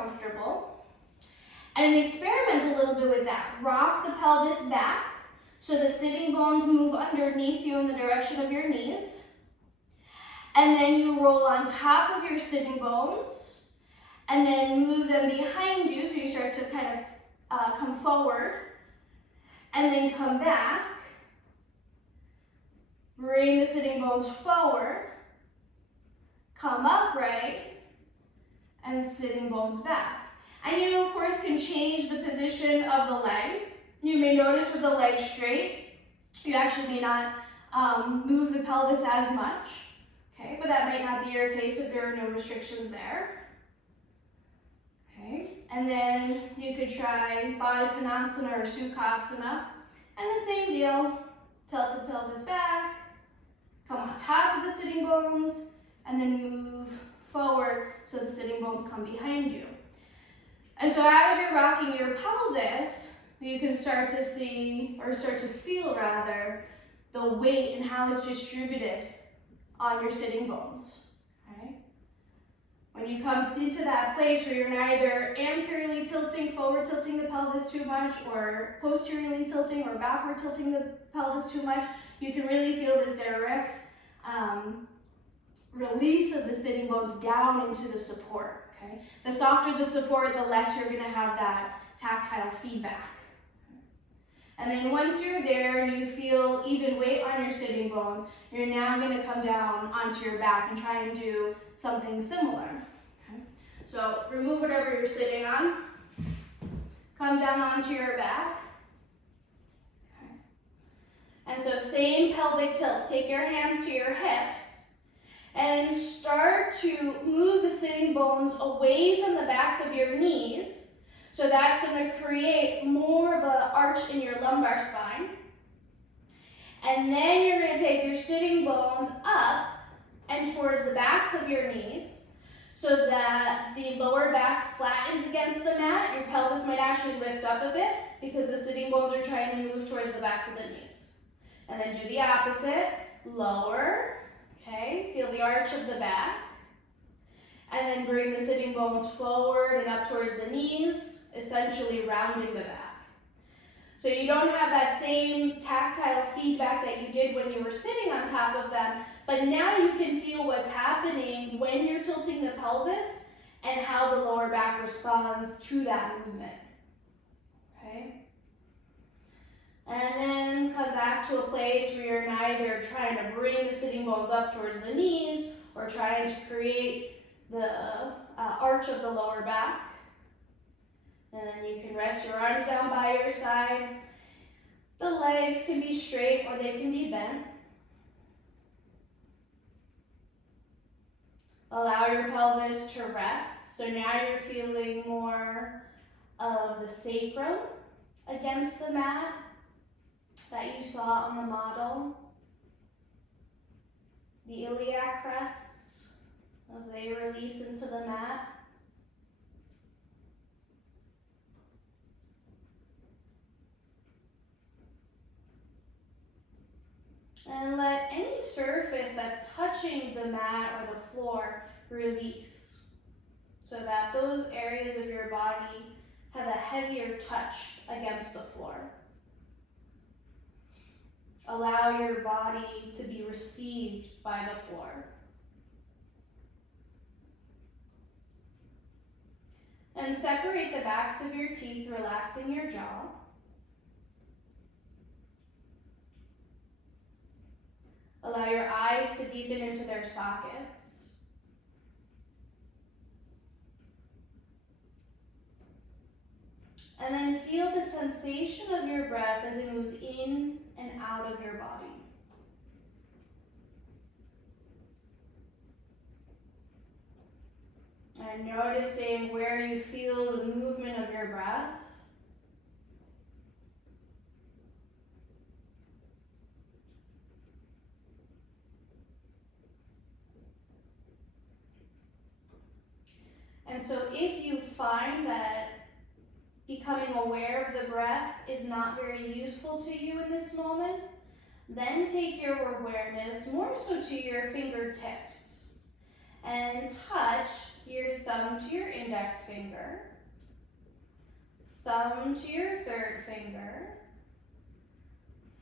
comfortable. And experiment a little bit with that. Rock the pelvis back so the sitting bones move underneath you in the direction of your knees. And then you roll on top of your sitting bones and then move them behind you so you start to kind of come forward and then come back. Bring the sitting bones forward, come upright, and sitting bones back. And you, of course, can change the position of the legs. You may notice with the legs straight, you actually may not move the pelvis as much, okay? But that might not be your case if there are no restrictions there. Okay, and then you could try Baddha Konasana or Sukhasana, and the same deal, tilt the pelvis back, come on top of the sitting bones, and then move forward so the sitting bones come behind you. And so as you're rocking your pelvis, you can start to see, or start to feel rather, the weight and how it's distributed on your sitting bones. Okay? When you come into that place where you're neither anteriorly tilting, forward tilting the pelvis too much, or posteriorly tilting or backward tilting the pelvis too much, you can really feel this direct release of the sitting bones down into the support. Okay? The softer the support, the less you're going to have that tactile feedback. And then once you're there and you feel even weight on your sitting bones, you're now going to come down onto your back and try and do something similar. Okay? So remove whatever you're sitting on, come down onto your back. Okay. And so same pelvic tilts. Take your hands to your hips and start to move the sitting bones away from the backs of your knees. So that's going to create more of an arch in your lumbar spine. And then you're going to take your sitting bones up and towards the backs of your knees so that the lower back flattens against the mat. Your pelvis might actually lift up a bit because the sitting bones are trying to move towards the backs of the knees. And then do the opposite, lower, okay, feel the arch of the back. And then bring the sitting bones forward and up towards the knees, essentially rounding the back. So you don't have that same tactile feedback that you did when you were sitting on top of them, but now you can feel what's happening when you're tilting the pelvis and how the lower back responds to that movement. Okay? And then come back to a place where you're neither trying to bring the sitting bones up towards the knees or trying to create the arch of the lower back. And then you can rest your arms down by your sides. The legs can be straight or they can be bent. Allow your pelvis to rest. So now you're feeling more of the sacrum against the mat that you saw on the model. The iliac crests as they release into the mat. And let any surface that's touching the mat or the floor release so that those areas of your body have a heavier touch against the floor. Allow your body to be received by the floor. And separate the backs of your teeth, relaxing your jaw. Allow your eyes to deepen into their sockets. And then feel the sensation of your breath as it moves in and out of your body. And noticing where you feel the movement of your breath. And so if you find that becoming aware of the breath is not very useful to you in this moment, then take your awareness more so to your fingertips. and touch your thumb to your index finger, thumb to your third finger,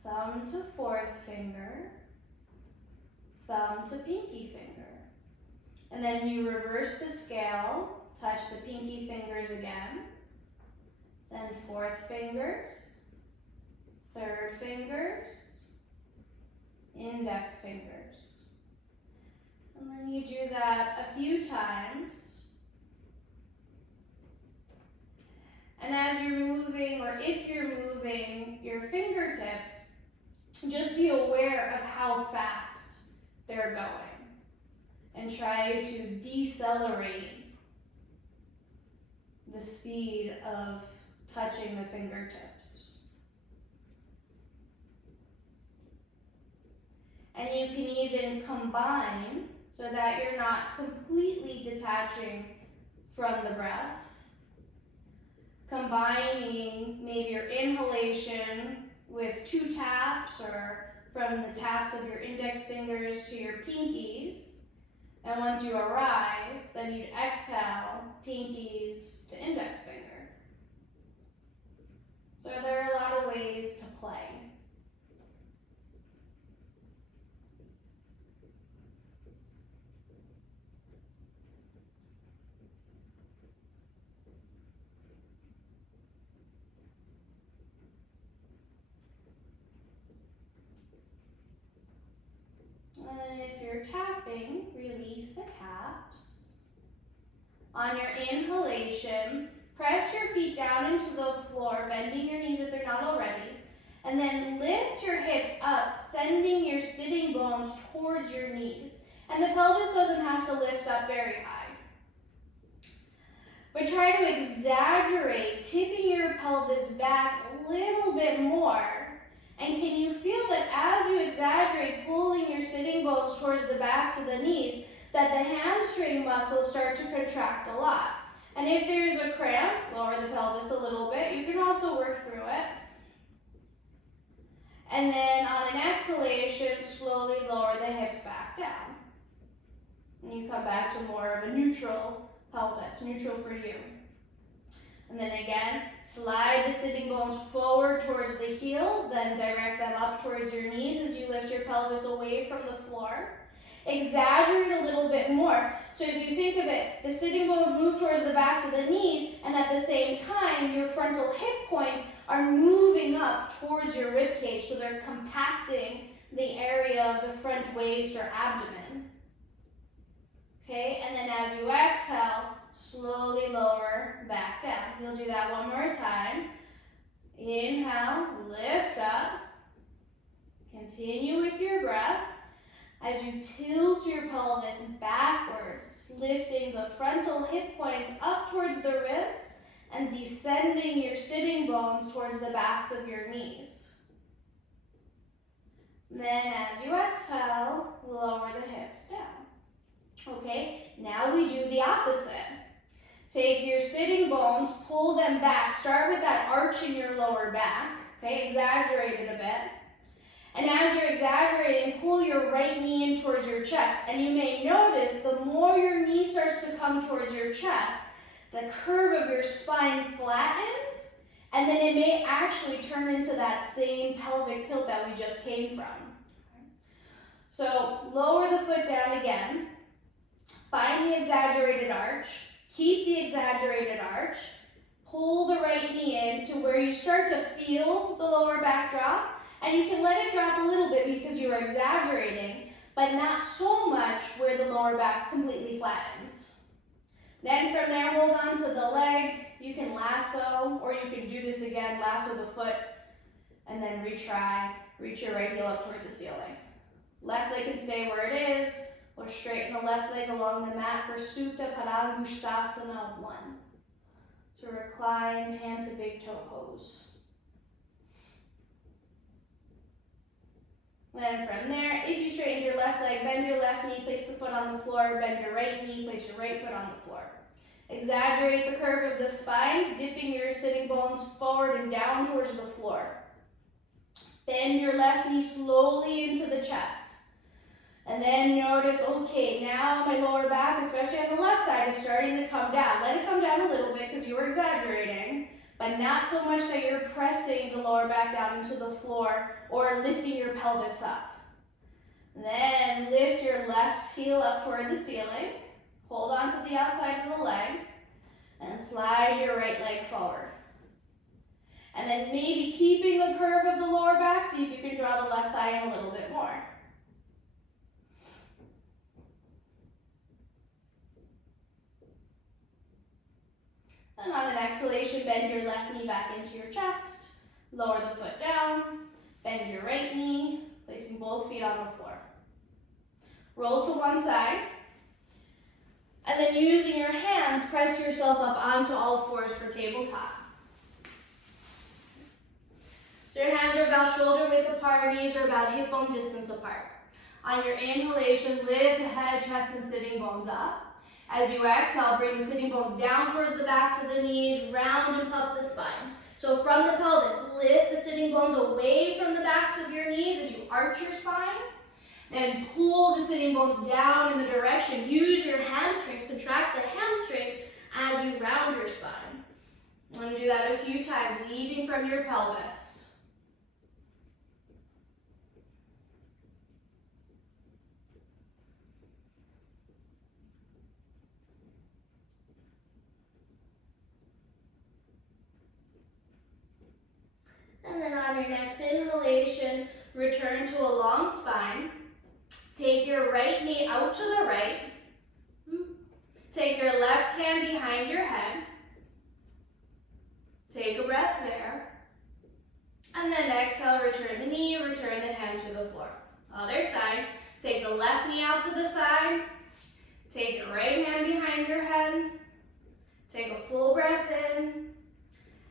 thumb to fourth finger, thumb to pinky finger. And then you reverse the scale, touch the pinky fingers again, then fourth fingers, third fingers, index fingers. And then you do that a few times. And as you're moving, or if you're moving your fingertips, just be aware of how fast they're going and try to decelerate the speed of touching the fingertips. And you can even combine so that you're not completely detaching from the breath. Combining maybe your inhalation with 2 taps, or from the taps of your index fingers to your pinkies. And once you arrive, then you'd exhale, pinkies to index finger. So there are a lot of ways to play. And if you're tapping, release the taps. On your inhalation, press your feet down into the floor, bending your knees if they're not already, and then lift your hips up, sending your sitting bones towards your knees. And the pelvis doesn't have to lift up very high. But try to exaggerate, tipping your pelvis back a little bit more. And can you feel that as you exaggerate, pulling your sitting bones towards the backs of the knees, that the hamstring muscles start to contract a lot? And if there's a cramp, lower the pelvis a little bit. You can also work through it. And then on an exhalation, slowly lower the hips back down. And you come back to more of a neutral pelvis, neutral for you. And then again, slide the sitting bones forward towards the heels, then direct them up towards your knees as you lift your pelvis away from the floor. Exaggerate a little bit more. So if you think of it, the sitting bones move towards the backs of the knees, and at the same time, your frontal hip points are moving up towards your rib cage, so they're compacting the area of the front waist or abdomen. Okay, and then as you exhale, slowly lower back down. You'll do that one more time. Inhale, lift up. Continue with your breath as you tilt your pelvis backwards, lifting the frontal hip points up towards the ribs and descending your sitting bones towards the backs of your knees. Then as you exhale, lower the hips down. Okay, now we do the opposite. Take your sitting bones, pull them back. Start with that arch in your lower back. Okay, exaggerate it a bit. And as you're exaggerating, pull your right knee in towards your chest. And you may notice the more your knee starts to come towards your chest, the curve of your spine flattens, and then it may actually turn into that same pelvic tilt that we just came from. So lower the foot down again. Find the exaggerated arch. Keep the exaggerated arch. Pull the right knee in to where you start to feel the lower back drop. And you can let it drop a little bit because you're exaggerating, but not so much where the lower back completely flattens. Then from there, hold on to the leg. You can lasso, or you can do this again, lasso the foot, and then retry. Reach your right heel up toward the ceiling. Left leg can stay where it is, or straighten the left leg along the mat for Supta Padangusthasana of 1. So reclined, hand to big toe pose. Then from there, if you straighten your left leg, bend your left knee, place the foot on the floor, bend your right knee, place your right foot on the floor. Exaggerate the curve of the spine, dipping your sitting bones forward and down towards the floor. Bend your left knee slowly into the chest. And then notice, okay, now my lower back, especially on the left side, is starting to come down. Let it come down a little bit because you were exaggerating, but not so much that you're pressing the lower back down into the floor or lifting your pelvis up. Then lift your left heel up toward the ceiling. Hold on to the outside of the leg and slide your right leg forward. And then maybe keeping the curve of the lower back, see if you can draw the left thigh in a little bit more. And on an exhalation, bend your left knee back into your chest. Lower the foot down. Bend your right knee, placing both feet on the floor. Roll to one side. And then using your hands, press yourself up onto all fours for tabletop. So your hands are about shoulder width apart, knees are about hip bone distance apart. On your inhalation, lift the head, chest, and sitting bones up. As you exhale, bring the sitting bones down towards the backs of the knees, round and puff the spine. So from the pelvis, lift the sitting bones away from the backs of your knees as you arch your spine. Then pull the sitting bones down in the direction. Use your hamstrings, contract the hamstrings as you round your spine. I'm going to do that a few times, leading from your pelvis. And then on your next inhalation, return to a long spine. Take your right knee out to the right. Take your left hand behind your head. Take a breath there. And then exhale, return the knee, return the hand to the floor. Other side, take the left knee out to the side. Take your right hand behind your head. Take a full breath in.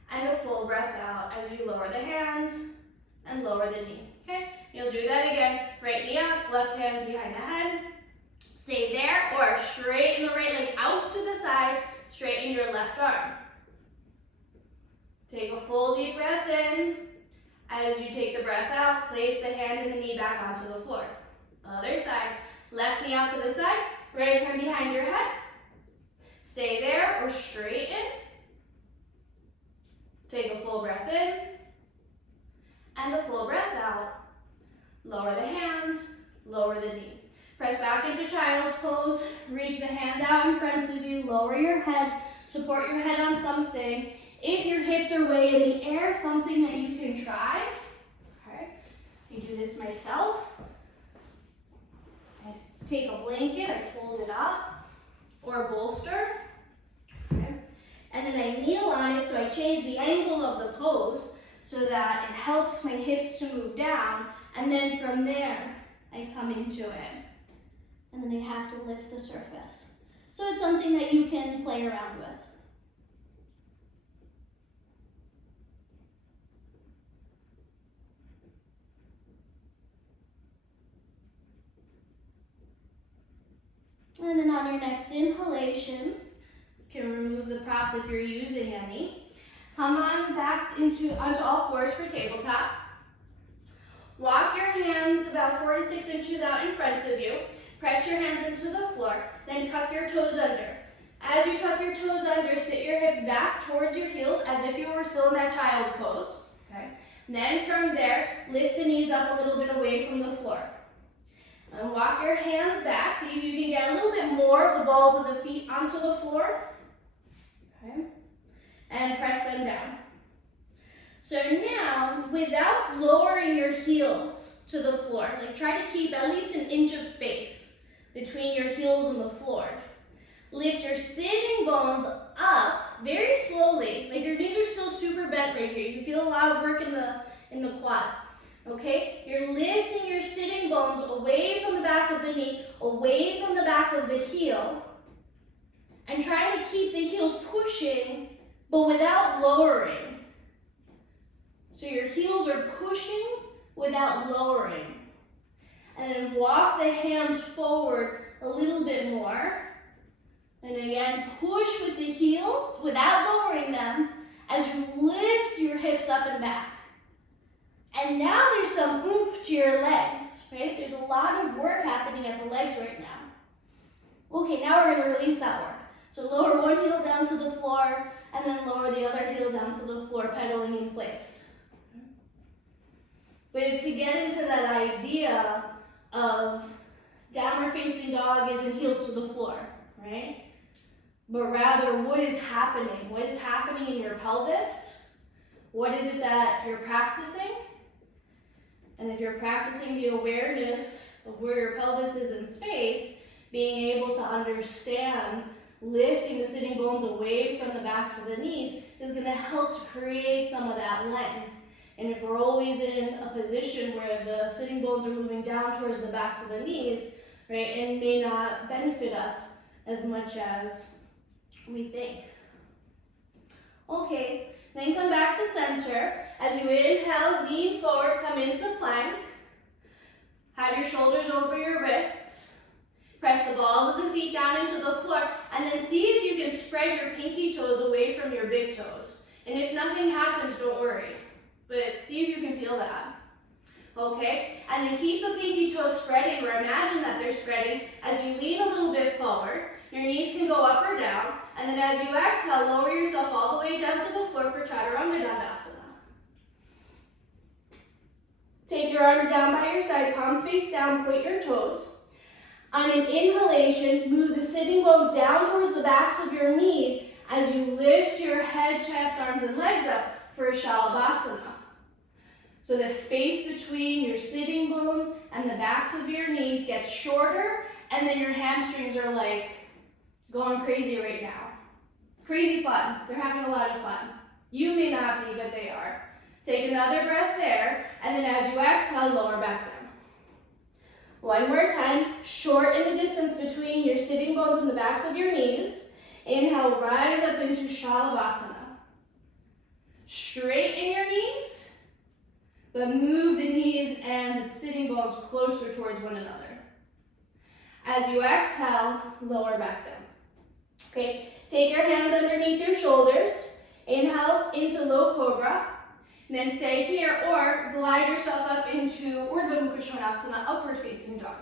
And a full breath out as you lower the hand and lower the knee. Okay, you'll do that again. Right knee up, left hand behind the head. Stay there, or straighten the right leg out to the side, straighten your left arm. Take a full deep breath in. As you take the breath out, place the hand and the knee back onto the floor. Other side, left knee out to the side, right hand behind your head. Stay there or straighten. Take a full breath in and a full breath out. Lower the hand, lower the knee. Press back into child's pose. Reach the hands out in front of you. Lower your head. Support your head on something. If your hips are way in the air, something that you can try. Okay. I do this myself. I take a blanket, I fold it up, or a bolster. Okay. And then I kneel on it, so I change the angle of the pose so that it helps my hips to move down. And then from there, I come into it. And then I have to lift the surface. So it's something that you can play around with. And then on your next inhalation, you can remove the props if you're using any. Come on back onto all fours for tabletop. Walk your hands about 4 to 6 inches out in front of you. Press your hands into the floor, then tuck your toes under. As you tuck your toes under, sit your hips back towards your heels as if you were still in that child's pose. Okay. Then from there, lift the knees up a little bit away from the floor. And walk your hands back, see if you can get a little bit more of the balls of the feet onto the floor. Okay. And press them down. So now, without lowering your heels to the floor, like try to keep at least an inch of space between your heels and the floor. Lift your sitting bones up very slowly, like your knees are still super bent right here. You feel a lot of work in the quads. Okay, you're lifting your sitting bones away from the back of the knee, away from the back of the heel, and trying to keep the heels pushing, but without lowering. So your heels are pushing without lowering. And then walk the hands forward a little bit more. And again, push with the heels without lowering them as you lift your hips up and back. And now there's some oomph to your legs. right? There's a lot of work happening at the legs right now. Okay, now we're going to release that work. So lower one heel down to the floor, and then lower the other heel down to the floor, pedaling in place. But it's to get into that idea of downward facing dog isn't heels to the floor, right? But rather, what is happening? What is happening in your pelvis? What is it that you're practicing? And if you're practicing the awareness of where your pelvis is in space, being able to understand lifting the sitting bones away from the backs of the knees is going to help to create some of that length. And if we're always in a position where the sitting bones are moving down towards the backs of the knees, right, it may not benefit us as much as we think. Okay, then come back to center. As you inhale, lean forward, come into plank. Have your shoulders over your wrists. Press the balls of the feet down into the floor, and then see if you can spread your pinky toes away from your big toes. And if nothing happens, don't worry, but see if you can feel that. Okay, and then keep the pinky toes spreading, or imagine that they're spreading as you lean a little bit forward. Your knees can go up or down, and then as you exhale, lower yourself all the way down to the floor for Chaturanga Dandasana. Take your arms down by your sides, palms face down, point your toes. On an inhalation, move the sitting bones down towards the backs of your knees as you lift your head, chest, arms, and legs up for Shalabhasana. So the space between your sitting bones and the backs of your knees gets shorter, and then your hamstrings are like going crazy right now. Crazy fun. They're having a lot of fun. You may not be, but they are. Take another breath there, and then as you exhale, lower back down. One more time, shorten the distance between your sitting bones and the backs of your knees. Inhale, rise up into Shalabhasana. Straighten your knees, but move the knees and the sitting bones closer towards one another. As you exhale, lower back down. Okay, take your hands underneath your shoulders. Inhale into low cobra. And then stay here or glide yourself up into Urdhva Mukha Svanasana, upward facing dog.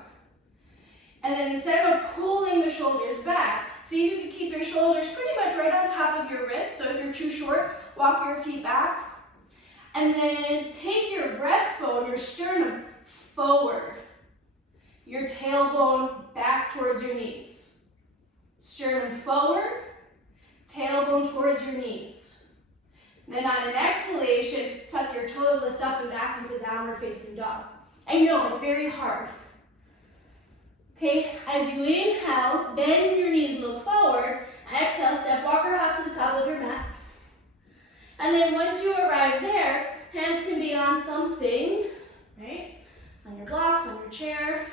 And then instead of pulling the shoulders back, see if you can keep your shoulders pretty much right on top of your wrists. So if you're too short, walk your feet back. And then take your breastbone, your sternum, forward. Your tailbone back towards your knees. Sternum forward, tailbone towards your knees. Then on an exhalation, tuck your toes, lift up and back into downward facing dog. I know, it's very hard. Okay, as you inhale, bend your knees, look forward. Exhale, step walker hop to the top of your mat. And then once you arrive there, hands can be on something, right? On your blocks, on your chair.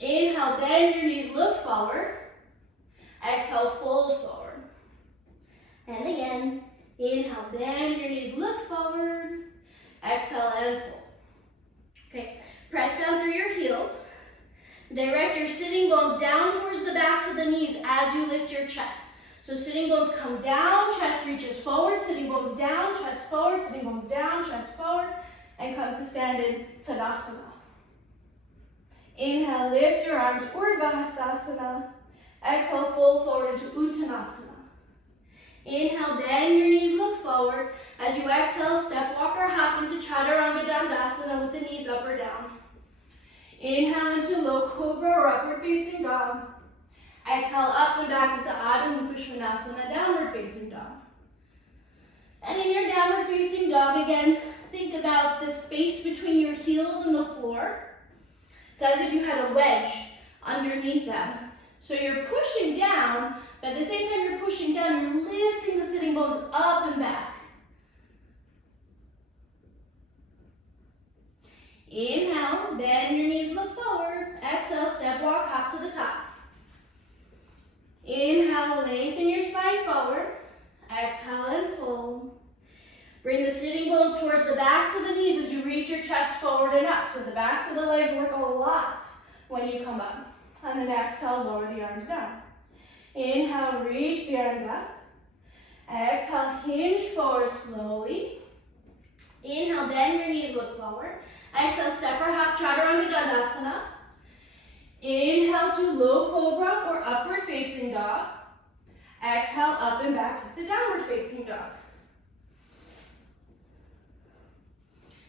Inhale, bend your knees, look forward. Exhale, fold forward. And again. Inhale, bend your knees, look forward. Exhale and fold. Okay, press down through your heels. Direct your sitting bones down towards the backs of the knees as you lift your chest. So sitting bones come down, chest reaches forward, sitting bones down, chest forward, sitting bones down, chest forward, and come to standing Tadasana. Inhale, lift your arms, Urdhva Hastasana. Exhale, fold forward into Uttanasana. Inhale, bend your knees, look forward. As you exhale, step walker hop into Chaturanga Dandasana with the knees up or down. Inhale into low cobra or upward facing dog. Exhale up and back into Adho Mukha Svanasana, downward facing dog. And in your downward facing dog, again, think about the space between your heels and the floor. It's as if you had a wedge underneath them. So you're pushing down, but at the same time you're pushing down, you're lifting the sitting bones up and back. Inhale, bend your knees, look forward. Exhale, step walk, hop to the top. Inhale, lengthen your spine forward. Exhale and fold. Bring the sitting bones towards the backs of the knees as you reach your chest forward and up. So the backs of the legs work a lot when you come up. And then exhale, lower the arms down. Inhale, reach the arms up. Exhale, hinge forward slowly. Inhale, bend your knees, look forward. Exhale, step or hop, chaturanga dandasana. Inhale to low cobra or upward facing dog. Exhale, up and back into downward facing dog.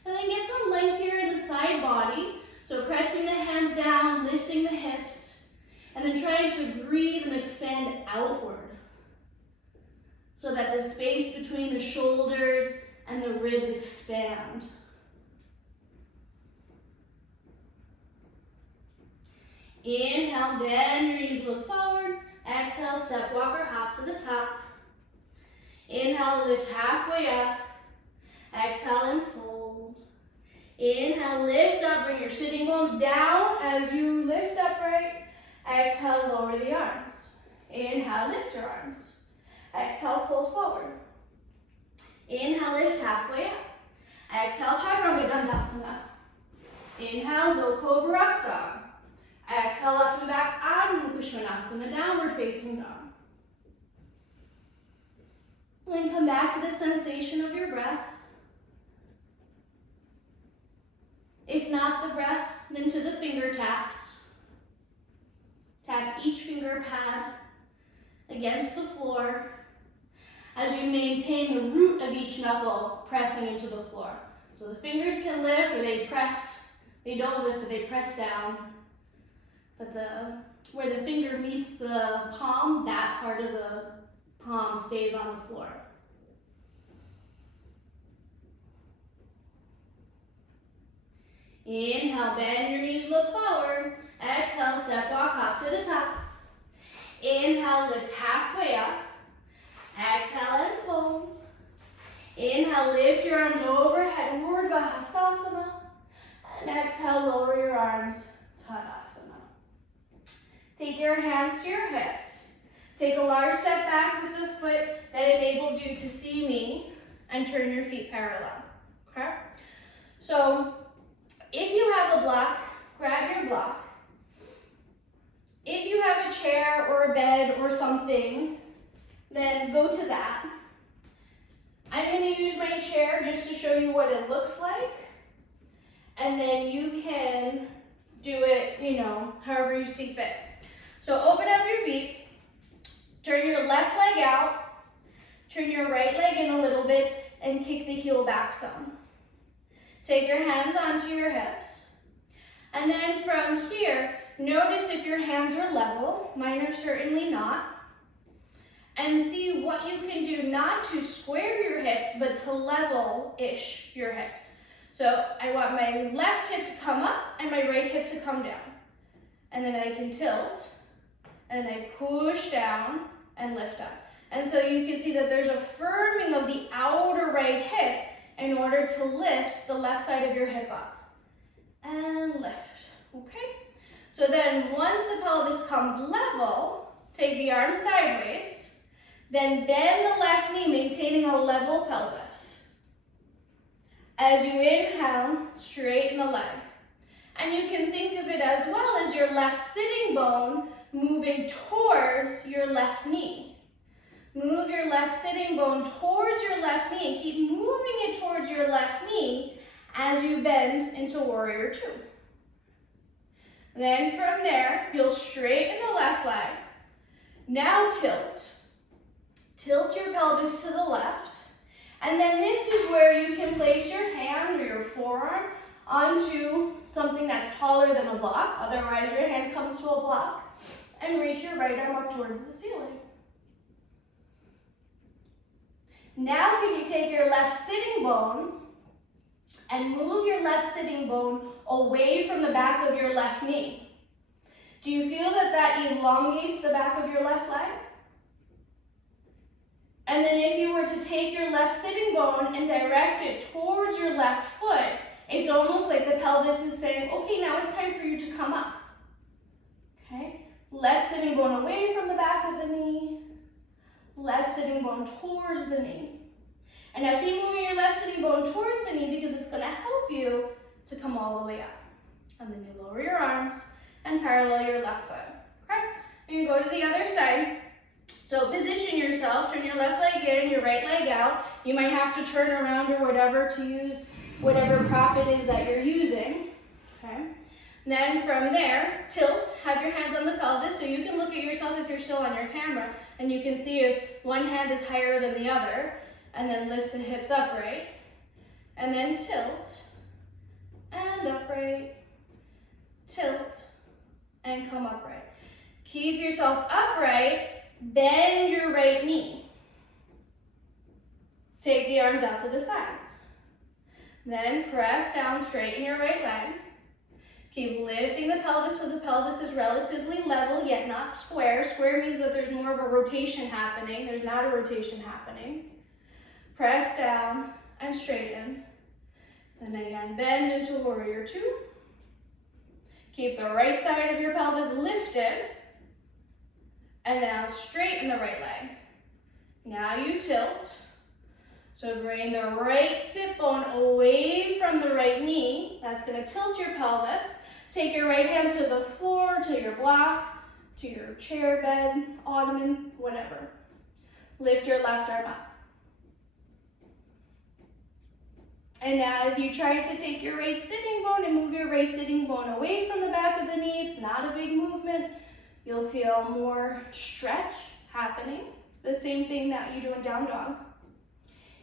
And then get some length here in the side body. So pressing the hands down, lifting the hips, and then trying to breathe and expand outward so that the space between the shoulders and the ribs expand. Inhale, bend your knees, look forward. Exhale, step, walk, or hop to the top. Inhale, lift halfway up. Exhale and fold. Inhale, lift up, bring your sitting bones down as you lift upright. Exhale, lower the arms. Inhale, lift your arms. Exhale, fold forward. Inhale, lift halfway up. Exhale, chaturanga dandasana. Inhale, low cobra up dog. Exhale, up and back, Adho Mukha Svanasana, downward facing dog. Then come back to the sensation of your breath. If not the breath, then to the finger taps. Tap each finger pad against the floor as you maintain the root of each knuckle pressing into the floor. So the fingers can lift or they press, they don't lift but they press down. But where the finger meets the palm, that part of the palm stays on the floor. Inhale, bend your knees, look forward. Exhale, step, walk, hop to the top. Inhale, lift halfway up. Exhale and fold. Inhale, lift your arms overhead, Urdhva Hastasana. And exhale, lower your arms, Tadasana. Take your hands to your hips. Take a large step back with the foot that enables you to see me and turn your feet parallel, okay? So, if you have a block, grab your block. If you have a chair or a bed or something, then go to that. I'm going to use my chair just to show you what it looks like. And then you can do it, however you see fit. So open up your feet, turn your left leg out, turn your right leg in a little bit, and kick the heel back some. Take your hands onto your hips. And then from here, notice if your hands are level. Mine are certainly not. And see what you can do not to square your hips, but to level-ish your hips. So I want my left hip to come up and my right hip to come down. And then I can tilt, and then I push down and lift up. And so you can see that there's a firming of the outer right hip in order to lift the left side of your hip up. And lift, okay? So then once the pelvis comes level, take the arms sideways, then bend the left knee, maintaining a level pelvis. As you inhale, straighten the leg. And you can think of it as well as your left sitting bone moving towards your left knee. Move your left sitting bone towards your left knee and keep moving it towards your left knee as you bend into warrior two. Then from there, you'll straighten the left leg. Now tilt. Tilt your pelvis to the left. And then this is where you can place your hand or your forearm onto something that's taller than a block. Otherwise, your hand comes to a block. And reach your right arm up towards the ceiling. Now can you take your left sitting bone and move your left sitting bone away from the back of your left knee? Do you feel that that elongates the back of your left leg? And then if you were to take your left sitting bone and direct it towards your left foot, it's almost like the pelvis is saying, okay, now it's time for you to come up. Okay? Left sitting bone away from the back of the knee. Left sitting bone towards the knee. And now keep moving your left sitting bone towards the knee because it's going to help you to come all the way up. And then you lower your arms and parallel your left foot. Okay? And you go to the other side. So position yourself, turn your left leg in, your right leg out. You might have to turn around or whatever to use whatever prop it is that you're using, okay? Then from there, tilt, have your hands on the pelvis so you can look at yourself if you're still on your camera and you can see if one hand is higher than the other, and then lift the hips upright, and then tilt, and upright, tilt, and come upright. Keep yourself upright, bend your right knee. Take the arms out to the sides. Then press down, straighten your right leg. Keep lifting the pelvis so the pelvis is relatively level yet not square. Square means that there's more of a rotation happening. There's not a rotation happening. Press down and straighten. Then again, bend into warrior two. Keep the right side of your pelvis lifted. And now straighten the right leg. Now you tilt. So bring the right sit bone away from the right knee. That's going to tilt your pelvis. Take your right hand to the floor, to your block, to your chair, bed, ottoman, whatever. Lift your left arm up. And now if you try to take your right sitting bone and move your right sitting bone away from the back of the knee, it's not a big movement. You'll feel more stretch happening. The same thing that you do in down dog.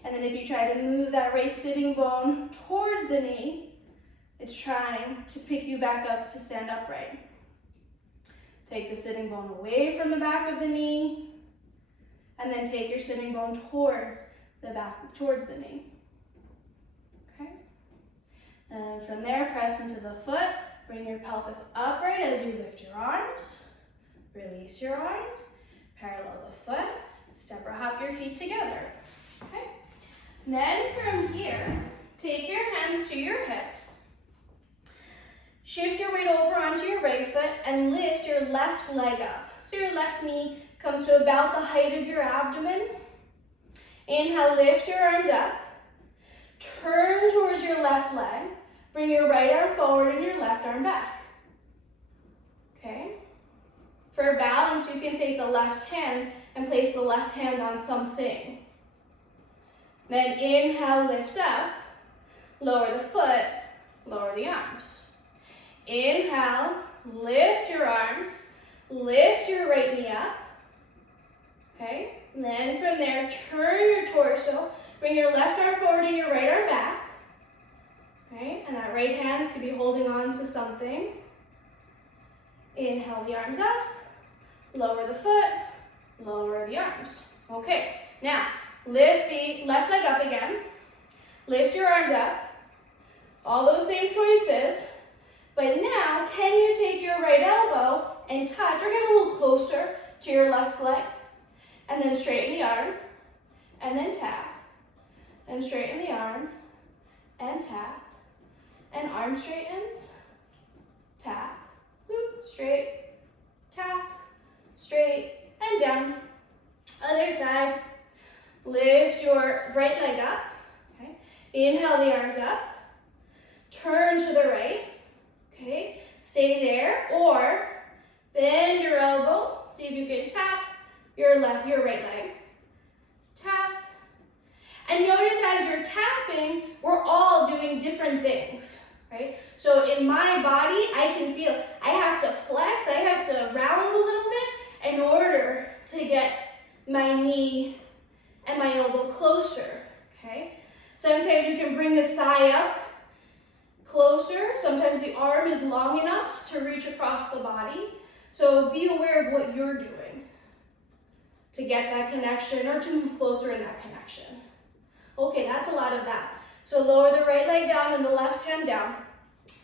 And then if you try to move that right sitting bone towards the knee, it's trying to pick you back up to stand upright. Take the sitting bone away from the back of the knee, and then take your sitting bone towards the back, towards the knee. Okay? And from there, press into the foot. Bring your pelvis upright as you lift your arms. Release your arms. Parallel the foot. Step or hop your feet together. Okay? Then from here, take your hands to your hips. Shift your weight over onto your right foot and lift your left leg up. So your left knee comes to about the height of your abdomen. Inhale, lift your arms up. Turn towards your left leg. Bring your right arm forward and your left arm back. Okay? For balance, you can take the left hand and place the left hand on something. Then inhale, lift up, lower the foot, lower the arms. Inhale, lift your arms, lift your right knee up. Okay? And then from there, turn your torso, bring your left arm forward and your right arm back. Okay? And that right hand could be holding on to something. Inhale the arms up, lower the foot, lower the arms. Okay, now lift the left leg up again. Lift your arms up. All those same choices. But now, can you take your right elbow and touch or get a little closer to your left leg? And then straighten the arm. And then tap. And straighten the arm. And tap. And arm straightens. Tap. Whoop, straight. Tap. Straight. And down. Other side. Lift your right leg up. Okay. Inhale the arms up. Turn to the right. Okay. Stay there. Or bend your elbow. See if you can tap your right leg. Tap. And notice as you're tapping, we're all doing different things. Right? So in my body, I can feel I have to flex, I have to round a little bit in order to get my knee and my elbow closer, okay? Sometimes you can bring the thigh up closer. Sometimes the arm is long enough to reach across the body. So be aware of what you're doing to get that connection or to move closer in that connection. Okay, that's a lot of that. So lower the right leg down and the left hand down.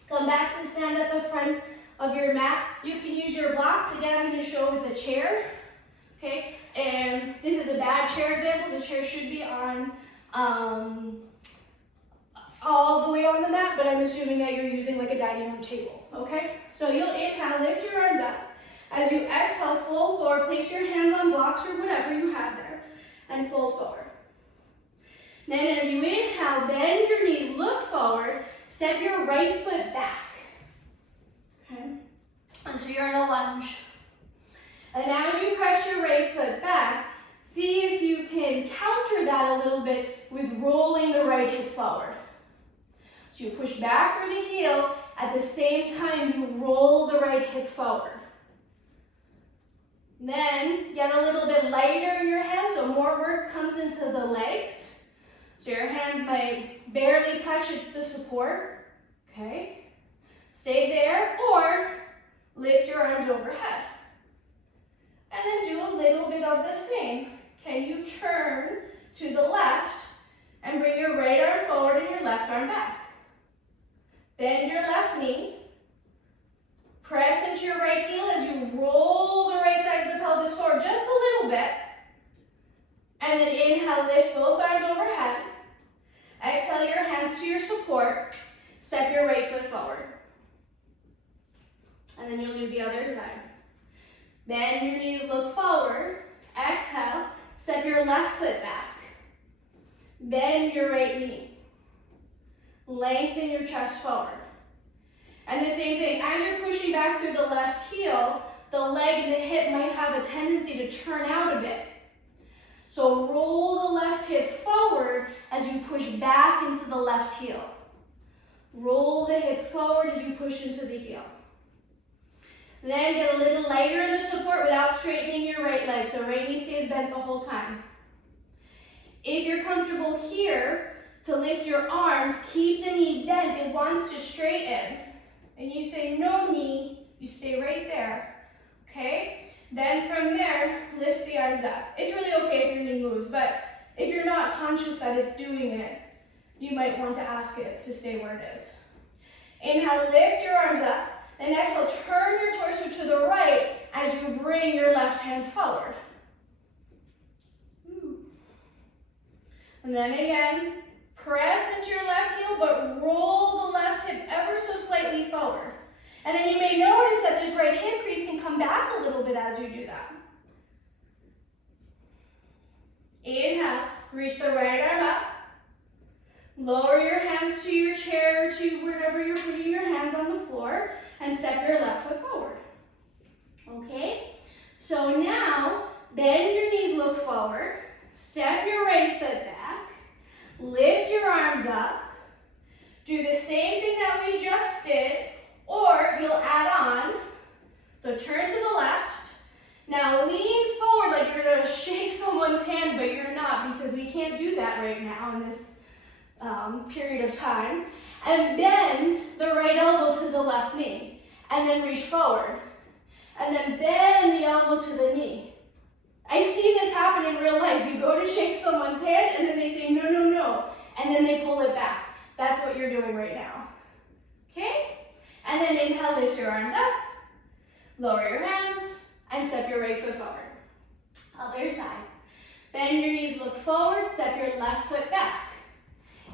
Come back to stand at the front of your mat. You can use your blocks. Again, I'm going to show with a chair. Okay, and this is a bad chair example. The chair should be on all the way on the mat, but I'm assuming that you're using like a dining room table. Okay, so you'll inhale, lift your arms up. As you exhale, fold forward. Place your hands on blocks or whatever you have there, and fold forward. Then as you inhale, bend your knees, look forward, step your right foot back. Okay? And so you're in a lunge. And as you press your right foot back, see if you can counter that a little bit with rolling the right hip forward. So you push back through the heel, at the same time you roll the right hip forward. Then get a little bit lighter in your hands, so more work comes into the legs. So your hands might barely touch the support, okay? Stay there, or lift your arms overhead. And then do a little bit of the same. Can you turn to the left and bring your right arm forward and your left arm back? Bend your left knee. Press into your right heel as you roll the right side of the pelvis forward just a little bit. And then inhale, lift both arms overhead. Exhale your hands to your support. Step your right foot forward. And then you'll do the other side. Bend your knees, look forward. Exhale, step your left foot back. Bend your right knee. Lengthen your chest forward. And the same thing, as you're pushing back through the left heel, the leg and the hip might have a tendency to turn out a bit. So roll the left hip forward as you push back into the left heel. Roll the hip forward as you push into the heel. Then get a little lighter in the support without straightening your right leg, so right knee stays bent the whole time. If you're comfortable here, to lift your arms, keep the knee bent. It wants to straighten. And you say, no knee, you stay right there, okay? Then from there, lift the arms up. It's really okay if your knee moves, but if you're not conscious that it's doing it, you might want to ask it to stay where it is. Inhale, lift your arms up. Then exhale, turn your torso to the right as you bring your left hand forward. And then again, press into your left heel, but roll the left hip ever so slightly forward. And then you may notice that this right hip crease can come back a little bit as you do that. Inhale, reach the right arm up. Lower your hands to your chair, to wherever you're putting your hands on the floor, and step your left foot forward. Okay? So now, bend your knees, look forward. Step your right foot back. Lift your arms up. Do the same thing that we just did, or you'll add on. So turn to the left. Now lean forward like you're going to shake someone's hand, but you're not, because we can't do that right now in this period of time. And bend the right elbow to the left knee. And then reach forward. And then bend the elbow to the knee. I've seen this happen in real life. You go to shake someone's hand and then they say, no, no, no. And then they pull it back. That's what you're doing right now. Okay? And then inhale, lift your arms up. Lower your hands and step your right foot forward. Other side. Bend your knees, look forward, step your left foot back.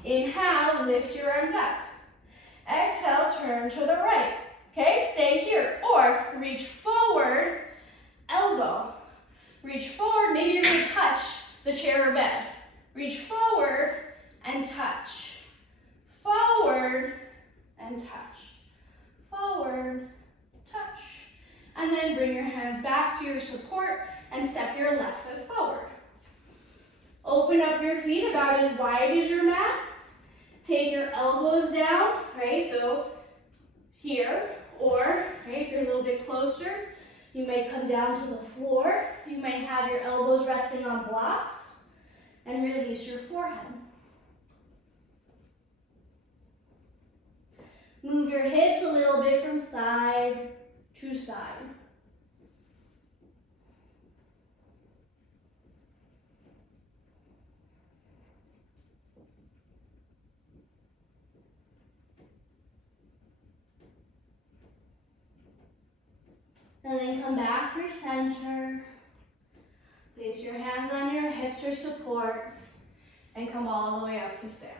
Inhale, lift your arms up. Exhale, turn to the right. Okay, stay here. Or reach forward, elbow. Reach forward, maybe you're going to touch the chair or bed. Reach forward and touch. Forward and touch. Forward, touch. And then bring your hands back to your support and step your left foot forward. Open up your feet about as wide as your mat. Take your elbows down, right? So here, or right, if you're a little bit closer, you might come down to the floor. You might have your elbows resting on blocks and release your forehead. Move your hips a little bit from side to side. And then come back through center. Place your hands on your hips for support and come all the way up to stand.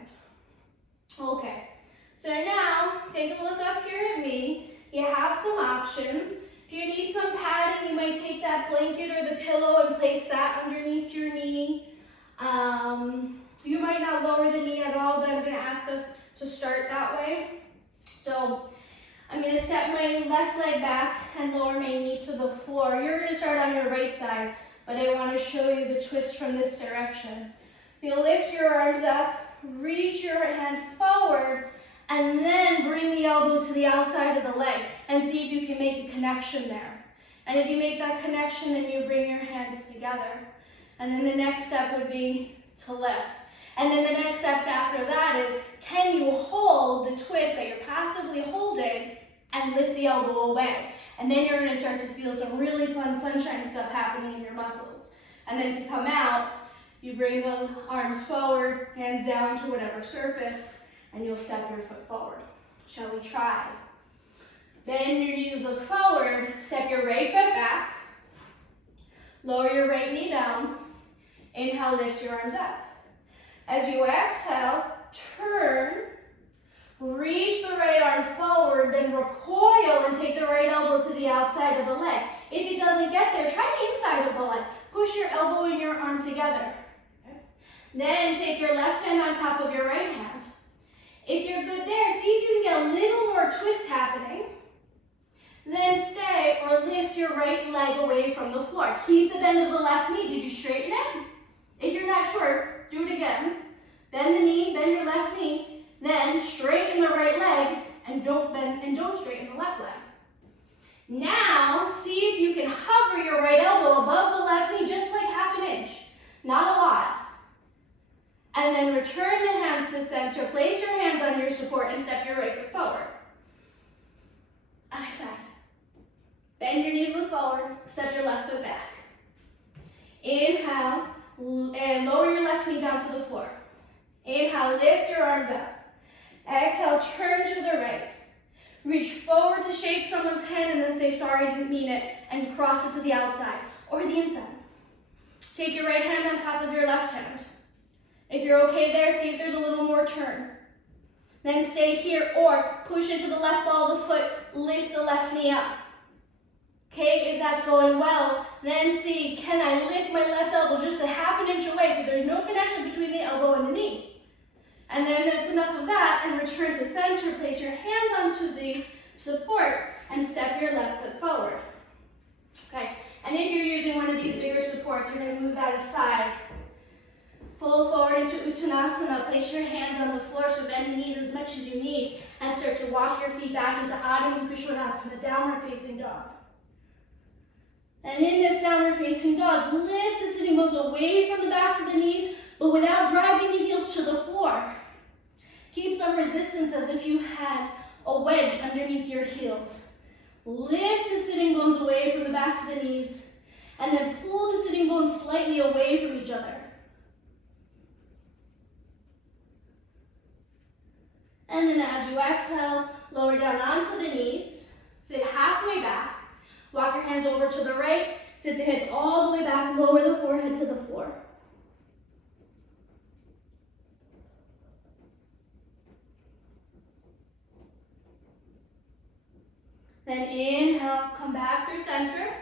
Okay, so now take a look up here at me. You have some options. If you need some padding, you might take that blanket or the pillow and place that underneath your knee. You might not lower the knee at all, but I'm going to ask us to start that way. So I'm going to step my your left leg back and lower my knee to the floor. You're going to start on your right side, but I want to show you the twist from this direction. You'll lift your arms up, reach your hand forward, and then bring the elbow to the outside of the leg and see if you can make a connection there. And if you make that connection, then you bring your hands together. And then the next step would be to lift. And then the next step after that is, can you hold the twist that you're passively holding and lift the elbow away? And then you're going to start to feel some really fun sunshine stuff happening in your muscles. And then to come out, you bring the arms forward, hands down to whatever surface, and you'll step your foot forward. Shall we try? Bend your knees, look forward, step your right foot back, lower your right knee down, inhale, lift your arms up. As you exhale, turn, reach the right arm forward, then recoil and take the right elbow to the outside of the leg. If it doesn't get there, try the inside of the leg. Push your elbow and your arm together. Okay? Then take your left hand on top of your right hand. If you're good there, see if you can get a little more twist happening. Then stay or lift your right leg away from the floor. Keep the bend of the left knee. Did you straighten it? If you're not sure, do it again. Bend the knee, bend your left knee, then straighten the right leg and don't straighten the left leg. Now, see if you can hover your right elbow above the left knee just like half an inch. Not a lot. And then return the hands to center. Place your hands on your support and step your right foot forward. Other side. Bend your knees, look forward. Step your left foot back. Inhale and lower your left knee down to the floor. Inhale, lift your arms up. Exhale, turn to the right. Reach forward to shake someone's hand and then say, sorry, I didn't mean it, and cross it to the outside or the inside. Take your right hand on top of your left hand. If you're okay there, see if there's a little more turn. Then stay here or push into the left ball of the foot, lift the left knee up. Okay, if that's going well, then see, can I lift my left elbow just a half an inch away so there's no connection between the elbow and the knee? And then that's enough of that, and return to center, place your hands onto the support, and step your left foot forward. Okay, and if you're using one of these bigger supports, you're gonna move that aside. Fold forward into Uttanasana, place your hands on the floor, so bend the knees as much as you need, and start to walk your feet back into Adho Mukha Svanasana, downward facing dog. And in this downward facing dog, lift the sitting bones away from the backs of the knees, but without driving the heels to the floor. Keep some resistance as if you had a wedge underneath your heels. Lift the sitting bones away from the backs of the knees, and then pull the sitting bones slightly away from each other. And then as you exhale, lower down onto the knees, sit halfway back, walk your hands over to the right, sit the hips all the way back, lower the forehead to the floor. Then inhale, come back through center.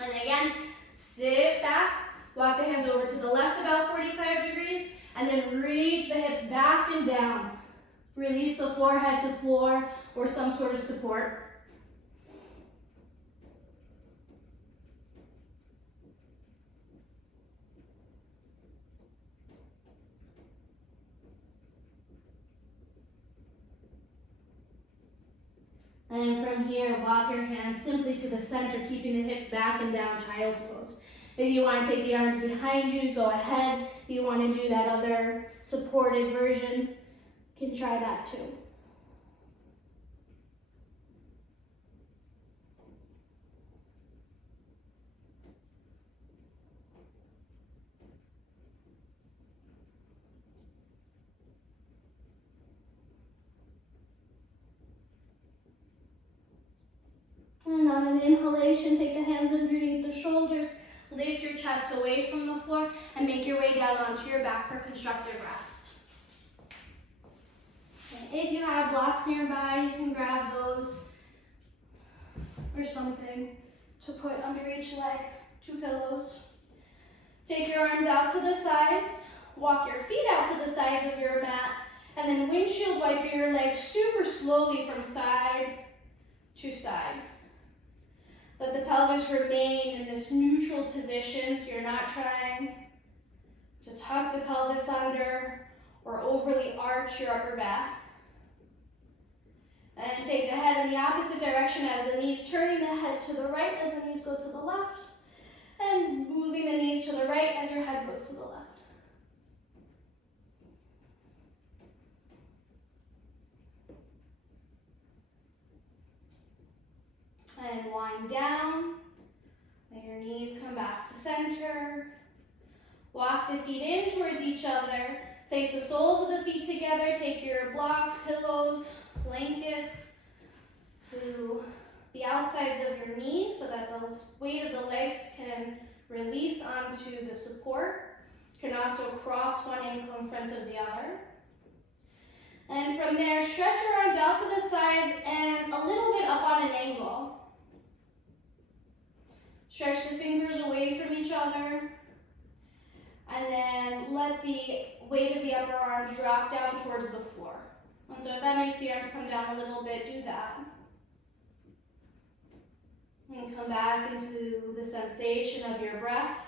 And again, sit back, walk the hands over to the left about 45 degrees, and then reach the hips back and down. Release the forehead to floor or some sort of support. And from here, walk your hands simply to the center, keeping the hips back and down, child's pose. If you want to take the arms behind you, go ahead. If you want to do that other supported version, you can try that too. And on an inhalation, take the hands underneath the shoulders, lift your chest away from the floor, and make your way down onto your back for constructive rest. And if you have blocks nearby, you can grab those or something to put under each leg, 2 pillows. Take your arms out to the sides, walk your feet out to the sides of your mat, and then windshield wipe your legs super slowly from side to side. Let the pelvis remain in this neutral position, so you're not trying to tuck the pelvis under or overly arch your upper back. And take the head in the opposite direction as the knees, turning the head to the right as the knees go to the left, and moving the knees to the right as your head goes to the left. And wind down. Let your knees come back to center. Walk the feet in towards each other. Place the soles of the feet together. Take your blocks, pillows, blankets to the outsides of your knees so that the weight of the legs can release onto the support. You can also cross one ankle in front of the other. And from there, stretch your arms out to the sides and a little bit up on an angle. Stretch the fingers away from each other. And then let the weight of the upper arms drop down towards the floor. And so if that makes the arms come down a little bit, do that. And come back into the sensation of your breath.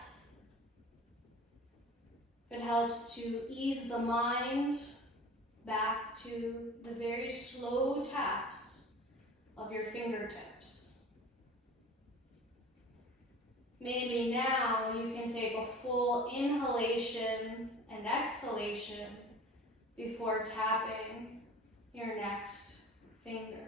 If it helps to ease the mind back to the very slow taps of your fingertips. Maybe now you can take a full inhalation and exhalation before tapping your next finger.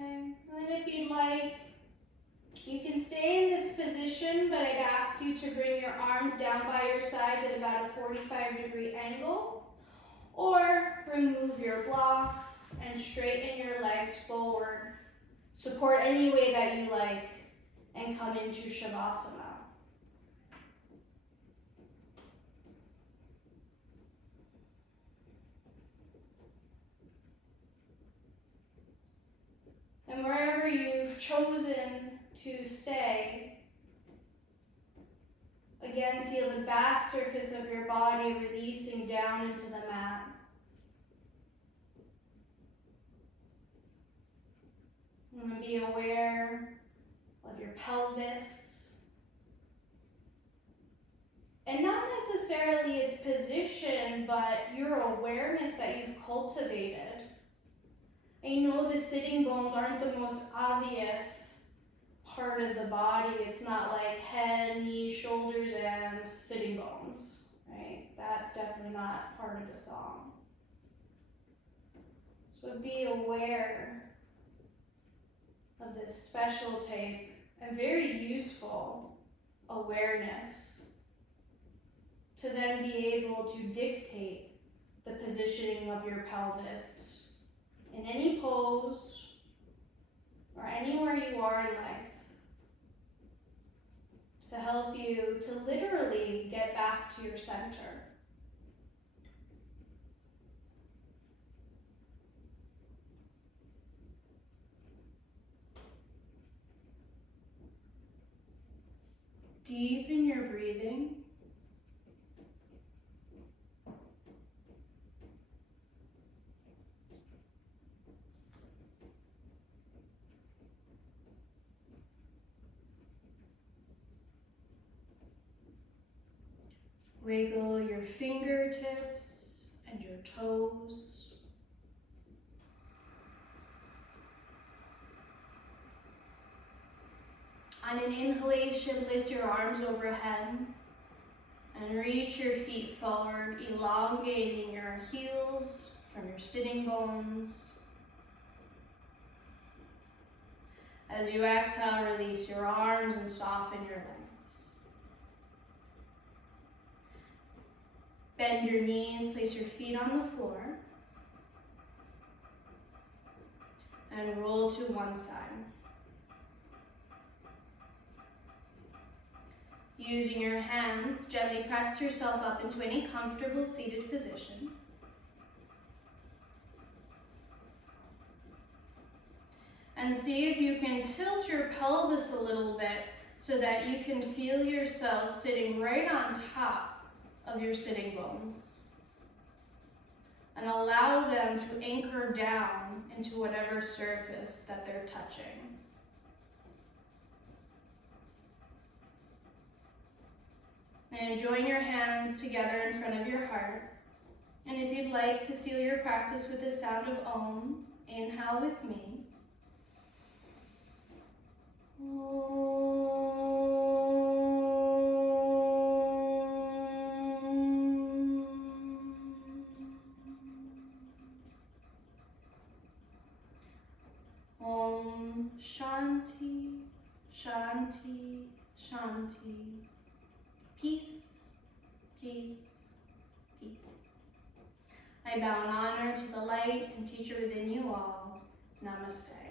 And then if you'd like, you can stay in this position, but I'd ask you to bring your arms down by your sides at about a 45-degree angle, or remove your blocks and straighten your legs forward. Support any way that you like and come into Shavasana. And wherever you've chosen to stay, again, feel the back surface of your body releasing down into the mat. And be aware of your pelvis. And not necessarily its position, but your awareness that you've cultivated. I know the sitting bones aren't the most obvious part of the body. It's not like head, knees, shoulders, and sitting bones, right? That's definitely not part of the song. So be aware of this special type and very useful awareness to then be able to dictate the positioning of your pelvis in any pose or anywhere you are in life, to help you to literally get back to your center. Deepen your breathing. Wiggle your fingertips and your toes. On an inhalation, lift your arms overhead and reach your feet forward, elongating your heels from your sitting bones. As you exhale, release your arms and soften your legs. Bend your knees, place your feet on the floor, and roll to one side. Using your hands, gently press yourself up into any comfortable seated position. And see if you can tilt your pelvis a little bit so that you can feel yourself sitting right on top of your sitting bones. And allow them to anchor down into whatever surface that they're touching. And join your hands together in front of your heart. And if you'd like to seal your practice with the sound of Om, inhale with me. Om Shanti, Shanti, Shanti. Peace, peace, peace. I bow in honor to the light and teacher within you all. Namaste.